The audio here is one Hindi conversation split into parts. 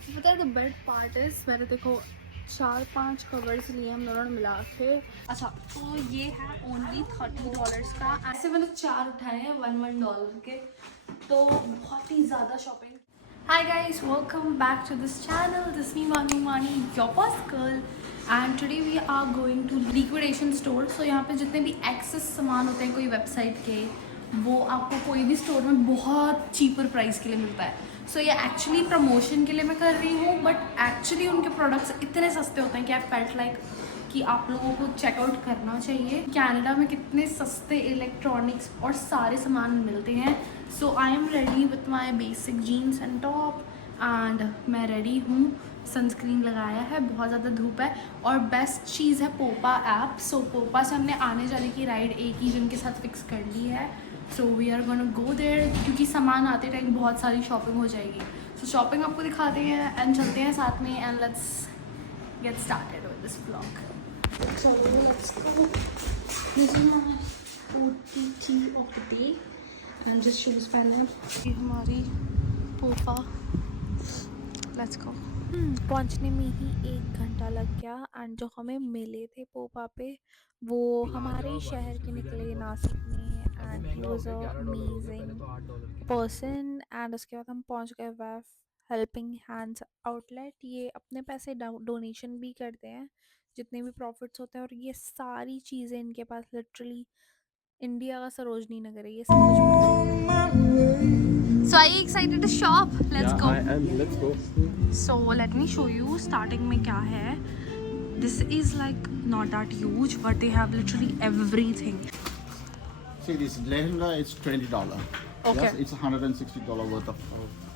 आपको पता है द बेड पार्ट इज, मैंने देखो 4-5 कवर्स लिए हम दोनों ने मिला के। अच्छा तो ये है ओनली $30 का। ऐसे मैंने 4 उठाए हैं $1 के, तो बहुत ही ज़्यादा shopping. Hi guys, welcome back to this channel. This is me Manu Mani, your boss girl, and today we are going to liquidation store. So यहाँ पे जितने भी एक्सेस सामान होते हैं कोई वेबसाइट के, वो आपको कोई भी स्टोर में बहुत चीपर प्राइस के लिए मिलता है। सो ये एक्चुअली प्रमोशन के लिए मैं कर रही हूँ, बट एक्चुअली उनके प्रोडक्ट्स इतने सस्ते होते हैं कि आई फेल्ट लाइक कि आप लोगों को चेकआउट करना चाहिए। कनाडा में कितने सस्ते इलेक्ट्रॉनिक्स और सारे सामान मिलते हैं। So I am ready with my basic jeans and top and मैं रेडी हूँ। सनस्क्रीन लगाया है, बहुत ज़्यादा धूप है। और बेस्ट चीज़ है पोपा ऐप। सो पोपा से हमने आने जाने की राइड एक ही जन के साथ फिक्स कर ली है। So we are gonna go there, क्योंकि सामान आते टाइम बहुत सारी शॉपिंग हो जाएगी। सो शॉपिंग आपको दिखाते हैं एंड चलते हैं साथ में, and let's get started with this vlog. So let's go. This is my OTT of the day. And just shoes पहने। ये हमारी पोपा। Let's go. पहुंचने में ही 1 घंटा लग गया। एंड जो हमें मिले थे पोपा पे वो हमारे शहर के निकले नासिक में, and he was amazing person. And उसके बाद हम पहुंच गए वैफ हेल्पिंग हैंड्स आउटलेट। ये अपने पैसे डोनेशन भी करते हैं जितने भी प्रॉफिट्स होते हैं, और ये सारी चीज़ें इनके पास लिटरली इंडिया का सरोजनी नगर है, ये सब कुछ मिलता है। So are you excited to shop? Let's go. I am. Let's go. So let me show you starting में क्या है. This is like not that huge, but they have literally everything. See this lehenga, it's $20. Okay. Yes, it's $160 worth of.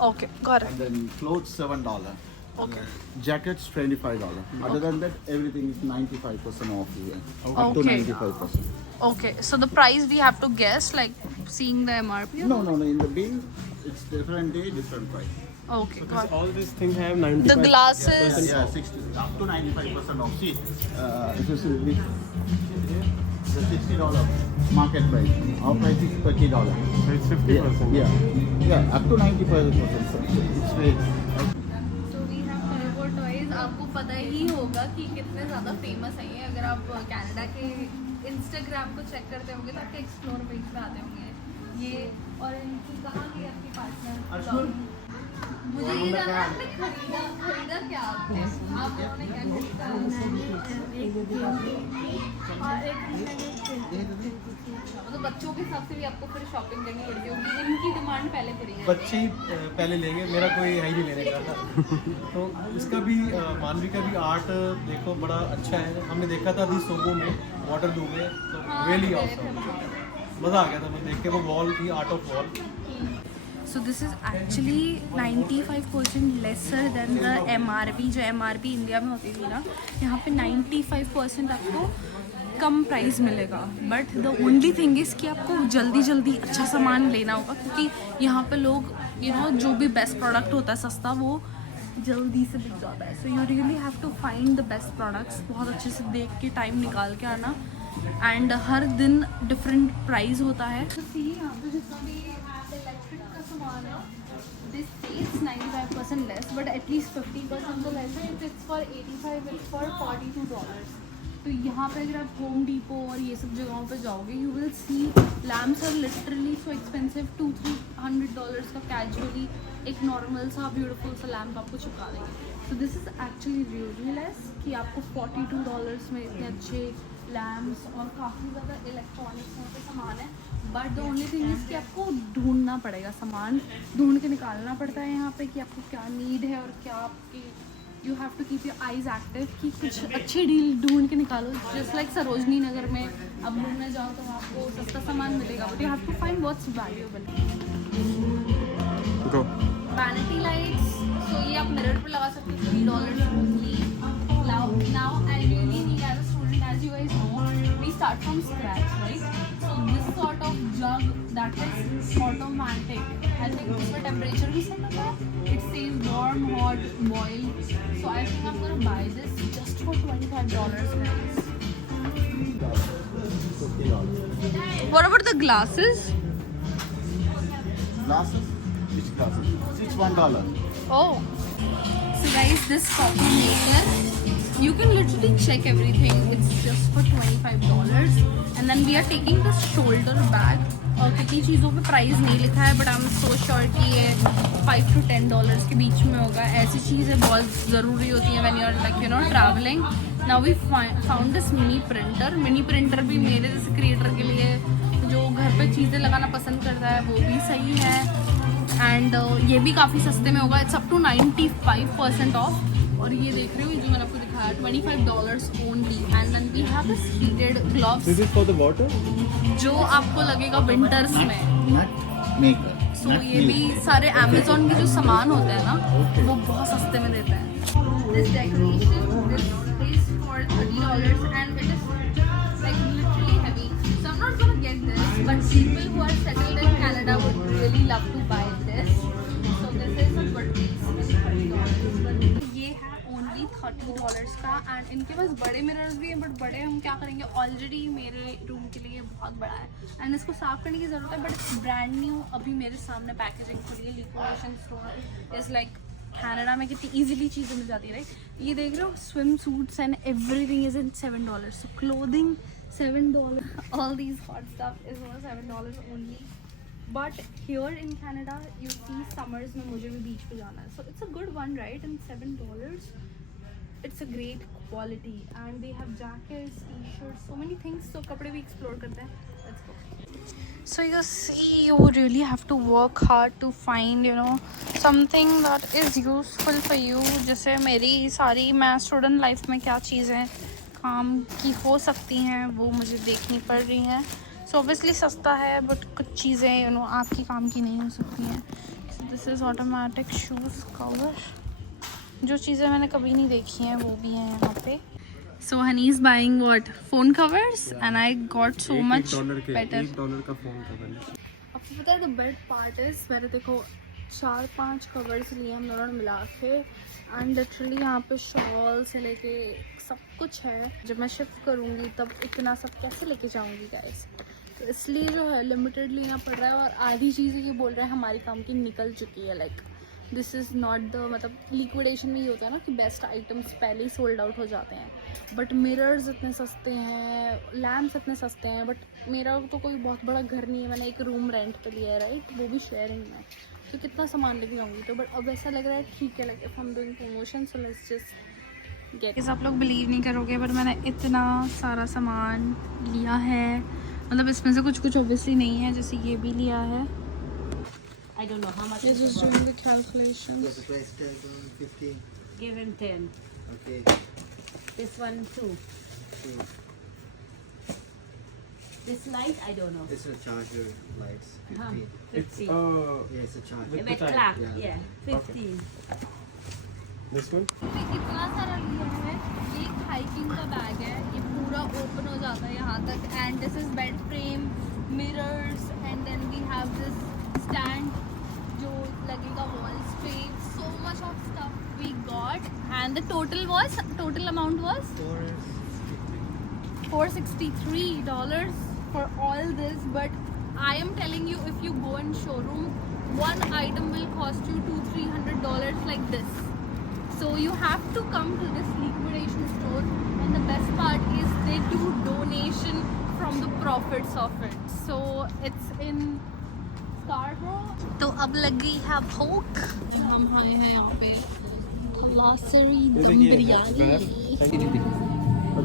Okay, got And it. then clothes $7. Okay. Jackets $25. Other than that, everything is 95% off here. Up to Okay. 95%. Okay, so the price we have to guess, like seeing the MRP. No. In the bill, it's different day, different price. Okay, got it. All these things have 95. The glasses. Yeah, 60 up to 95% off. See, if you see this, the $60 market price. Our price is $30. So it's 50%. Yeah, up to 95%. So it's great. So we have Televo toys. आपको पता ही होगा कि कितने ज़्यादा फेमस है ये। अगर आप कनाडा के इंस्टाग्राम को चेक करते होंगे तो आपके एक्सप्लोर पेज पे आते होंगे ये। और इनकी कहाँ गई आपकी पार्टनर? मुझे ये जानना है आपने खरीदा क्या आपने? आप लोगों ने क्या खरीदा? और एक मतलब बच्चों के हिसाब से भी आपको फिर शॉपिंग करनी पड़ती होगी। इनकी डिमांड पहले पड़ी है। बच्चे ही पहले लेंगे, मेरा कोई है ही नहीं लेने का। तो इसका भी मानवी का भी आर्ट देखो बड़ा अच्छा है। हमने देखा था अभी सोगो में, वाटरलू में, तो रियली ऑसम, मज़ा आ गया था मैं देख के। वो वॉल की art of wall. So this is actually 95% lesser than the MRP। जो MRP इंडिया में होती थी ना, यहाँ पे 95% आपको कम प्राइस मिलेगा। But the only thing is कि आपको जल्दी अच्छा सामान लेना होगा, क्योंकि यहाँ पे लोग जो भी बेस्ट प्रोडक्ट होता है सस्ता, वो जल्दी से बिक जाता है। So you really have to find the best products. बहुत अच्छे से देख के टाइम निकाल के आना, एंड हर दिन डिफरेंट प्राइस होता है। तो सी यहाँ पे जितना भी इलेक्ट्रिक का सामान है, this is 95% less, but at least 50% तो लेस है। If it's for 85, it's for $42। तो यहाँ पे अगर आप होम डिपो और ये सब जगहों पे जाओगे, you will see lamps are literally so expensive. $200-300 का कैजुअली एक नॉर्मल सा ब्यूटीफुल सा लैम्प आपको चिपका देंगे। So this is actually really less कि आपको $42 में इतने अच्छे लैम्प्स और काफ़ी ज़्यादा इलेक्ट्रॉनिक्स में से सामान है। But the only thing is कि आपको ढूंढना पड़ेगा, सामान ढूंढ के निकालना पड़ता है यहाँ पे कि आपको क्या नीड है और क्या आपकी। You have to keep your eyes active कि कुछ अच्छी डील ढूंढ के निकालो। जस्ट लाइक सरोजनी नगर में अब घूमने जाओ तो आपको सस्ता सामान मिलेगा, but you have to find what's valuable. Vanity lights, so ये आप मिरर पे लगा सकते हो $3 only. Now I really need as a student, as you guys know, we start from scratch, right? So this sort of jug that is automatic, I think उसका temperature भी set होता है, it says warm, hot, boil, so I think I'm gonna buy this just for $25 guys. What about the glasses? Glasses? Which glasses? It's $1. Oh, this coffee maker. You can literally check everything. It's just for $25. And then we are taking the shoulder bag. और कितनी चीज़ों पे प्राइस नहीं लिखा है, but I am so sure कि ये $5 to $10 के बीच में होगा. ऐसी चीज़ें बहुत ज़रूरी होती हैं when you are like you know traveling. Now we found this mini printer. Mini printer भी मेरे जैसे क्रिएटर के लिए जो घर पे चीज़ें लगाना पसंद करता है वो भी सही है. एंड ये भी काफ़ी सस्ते में होगा. It's up to 95% off. और ये देख रहे हो, ये जो मैंने आपको दिखाया $25 only. And then we have this heated gloves. This is for the water? जो आपको लगेगा विंटर्स में. Nut maker. सो Nut ये भी maker. सारे अमेजोन के जो सामान होते हैं ना वो बहुत सस्ते में देते हैं. This decoration this is for $30 and it is like literally heavy. So I'm not gonna get this, but people who are settled in Canada would really love to buy this. So this is a good piece. $30. ये है only $30 का. एंड इनके पास बड़े मिरर्स भी हैं, बट बड़े हम क्या करेंगे, ऑलरेडी मेरे रूम के लिए बहुत बड़ा है एंड इसको साफ करने की ज़रूरत है. But it's brand new. अभी मेरे सामने पैकेजिंग खुली है. Liquidation store is like Canada में कितनी इजीली चीज़ें मिल जाती है, राइट. ये देख रहे हो, swim suits and everything is in $7. So clothing $7. All these hot stuff is for $7 only. But here in Canada you see summers में मुझे भी बीच पे जाना है. So it's a good one, right. In $7 it's a great quality. And they have jackets, T shirts, so many things. तो कपड़े भी एक्सप्लोर करते हैं. Let's go. So you see, you really have to work hard to find something that is useful for you. जैसे मेरी सारी मैं स्टूडेंट लाइफ में क्या चीज़ें काम की हो सकती हैं वो मुझे देखनी पड़ रही हैं. सो ऑब्वियसली सस्ता है, बट कुछ चीज़ें आपकी काम की नहीं हो सकती हैं. This is automatic shoes cover. जो चीज़ें मैंने कभी नहीं देखी हैं वो भी हैं यहाँ पे. So Honey is buying what? Phone covers and I got so much better. $1 का फोन कवर. आपको पता है the best part is मैंने देखो 4-5 कवर्स लिए हम दोनों ने मिला के. एंड लिटरली यहाँ पे शॉल से लेके सब कुछ है. जब मैं शिफ्ट करूँगी तब इतना सब कैसे लेके जाऊँगी गाइस. तो इसलिए जो है लिमिटेड लेना पड़ रहा है. और आधी चीज़ें ये बोल रहे हैं हमारी काम की निकल चुकी है. Like this is not the मतलब लिक्विडेशन में ये होता है ना कि बेस्ट आइटम्स पहले ही सोल्ड आउट हो जाते हैं. बट मिरर्स इतने सस्ते हैं, लैम्प्स इतने सस्ते हैं. बट मेरा तो कोई बहुत बड़ा घर नहीं है. मैंने एक रूम रेंट पे लिया है, राइट. वो भी शेयरिंग में. तो कितना सामान लेके जाऊँगी. तो बट अब ऐसा लग रहा है ठीक है, like if I am doing promotion so let's just get. आप लोग बिलीव नहीं करोगे, बट मैंने इतना सारा सामान लिया है. मतलब इसमें से कुछ कुछ ऑब्वियसली नहीं है. जैसे ये भी लिया है. I don't know how much. This is doing the calculations. 15. Give him 10. Okay. This one too. This light, I don't know. This is a charger lights. 15. 15. Yeah, it's a charger. With the clock, yeah. yeah. 15. This one? कितना सारा लिया है. ये एक हाइकिंग का बैग है. ये पूरा ओपन हो जाता है यहाँ तक. And this is bed frame, mirrors and then we have this stand जो लगेगा वॉल्स पे. So much of stuff we got. And the total amount was $463 for all this. But I am telling you, if you go in showroom, one item will cost you $200-300 like this. So you have to come to this liquidation store. And the best part is they do donation from the profits of it. So it's in Scarborough. तो अब लग गई है भूख. हम आए हैं यहाँ पे लासरी दम biryani.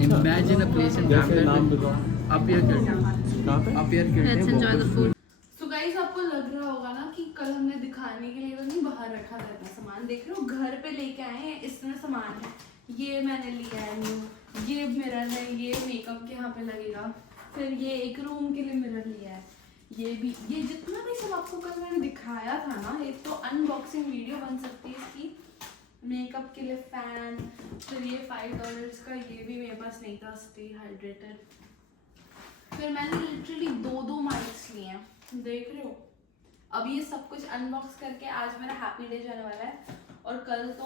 Imagine a place in Brampton. Up here Let's enjoy the food. So guys, आपको लग रहा होगा ना कि कल हमने दिखाने के लिए तो नहीं बाहर रखा था इतना सामान. देख रहे हो घर पे लेके आए हैं. इसमें सामान है. ये मैंने लिया है न्यू. ये मिरर है. ये मेकअप के यहाँ पे लगेगा. फिर ये एक रूम के लिए मिरर लिया है. ये भी ये जितना भी सब आपको कल मैंने दिखाया था ना, एक तो अनबॉक्सिंग वीडियो बन सकती है इसकी. मेकअप के लिए फैन. फिर ये $5 का. ये भी मेरे पास नहीं था. Stay hydrated. फिर मैंने लिटरली 2 माइक्स लिए हैं. देख रहे हो. अब ये सब कुछ अनबॉक्स करके आज मेरा हैप्पी डे जाने वाला है. और कल तो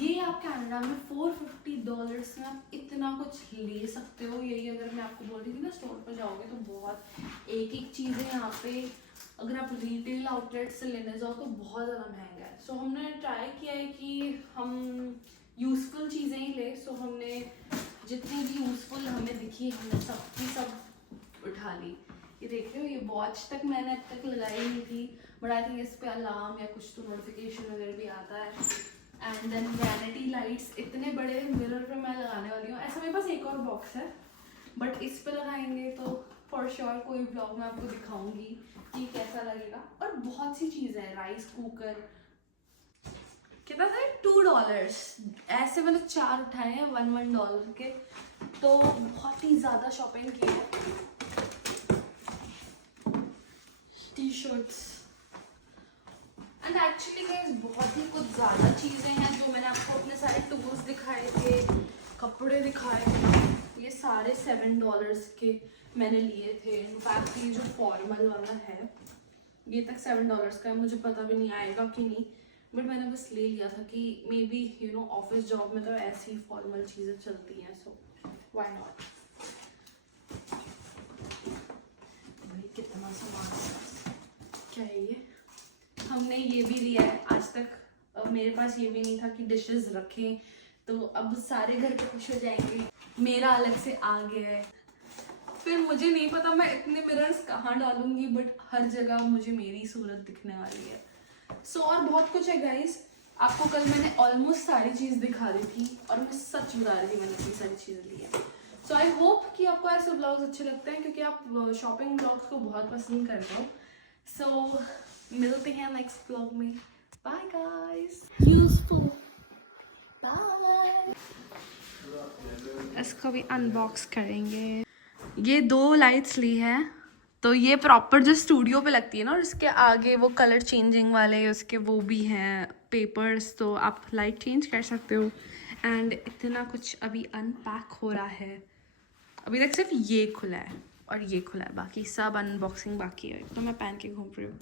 ये आप कनाडा में $450 में आप इतना कुछ ले सकते हो. यही अगर मैं आपको बोल रही थी ना स्टोर पर जाओगे तो बहुत एक चीज़ें यहाँ पे अगर आप रिटेल आउटलेट से लेने जाओ तो बहुत ज़्यादा महंगा है. सो हमने ट्राई किया है कि हम वॉच तक मैंने अब तक लगाई नहीं थी, बट आई थिंक इस पे अलार्म या कुछ तो नोटिफिकेशन वगैरह भी आता है। एंड देन वैनिटी लाइट्स, इतने बड़े मिरर पे मैं लगाने वाली हूँ। ऐसा मेरे पास एक और बॉक्स है, बट इस पे लगाएंगे तो फॉर श्योर कोई ब्लॉग में आपको दिखाऊंगी कि कैसा लगेगा। और बहुत सी चीज़ें हैं, राइस कुकर, कितना था $2, ऐसे मैंने 4 उठाए हैं $1 के, तो बहुत ही ज़्यादा शॉपिंग की है। T shirts and actually guys बहुत ही कुछ ज़्यादा चीज़ें हैं जो मैंने आपको अपने सारे टूल्स दिखाए थे, कपड़े दिखाए थे, ये सारे $7 के मैंने लिए थे। इनफैक्ट ये जो फॉर्मल वाला है ये तक $7 का है, मुझे पता भी नहीं आएगा कि नहीं, बट मैंने बस ले लिया था कि may be you know office job में तो ऐसी फॉर्मल चीज़ें चलती हैं, सो व्हाई नॉट। भाई कितना सामान है, क्या है ये? हमने ये भी लिया है, आज तक मेरे पास ये भी नहीं था कि डिशेस रखें, तो अब सारे घर पे खुश हो जाएंगे। मेरा अलग से आ गया है। फिर मुझे नहीं पता मैं इतने मिरर्स कहाँ डालूंगी, बट हर जगह मुझे मेरी सूरत दिखने वाली है। सो और बहुत कुछ है गाइस, आपको कल मैंने ऑलमोस्ट सारी चीज़ दिखा दी थी और मैं सच बता रही थी मैंने इतनी सारी चीज़ें ली है। सो आई होप कि आपको ऐसे ब्लॉग्स अच्छे लगते हैं क्योंकि आप शॉपिंग ब्लॉग्स को बहुत पसंद करते हो। सो मिलते हैं नेक्स्ट ब्लॉग में। Bye guys, useful, bye. इसको भी अनबॉक्स करेंगे। ये 2 लाइट्स ली है, तो ये प्रॉपर जो स्टूडियो पे लगती है ना, और इसके आगे वो कलर चेंजिंग वाले उसके वो भी हैं पेपर्स, तो आप लाइट चेंज कर सकते हो। एंड इतना कुछ अभी अनपैक हो रहा है, अभी तक सिर्फ ये खुला है और ये खुला है, बाकी सब अनबॉक्सिंग बाकी है। तो मैं पहन के घूम रही हूँ।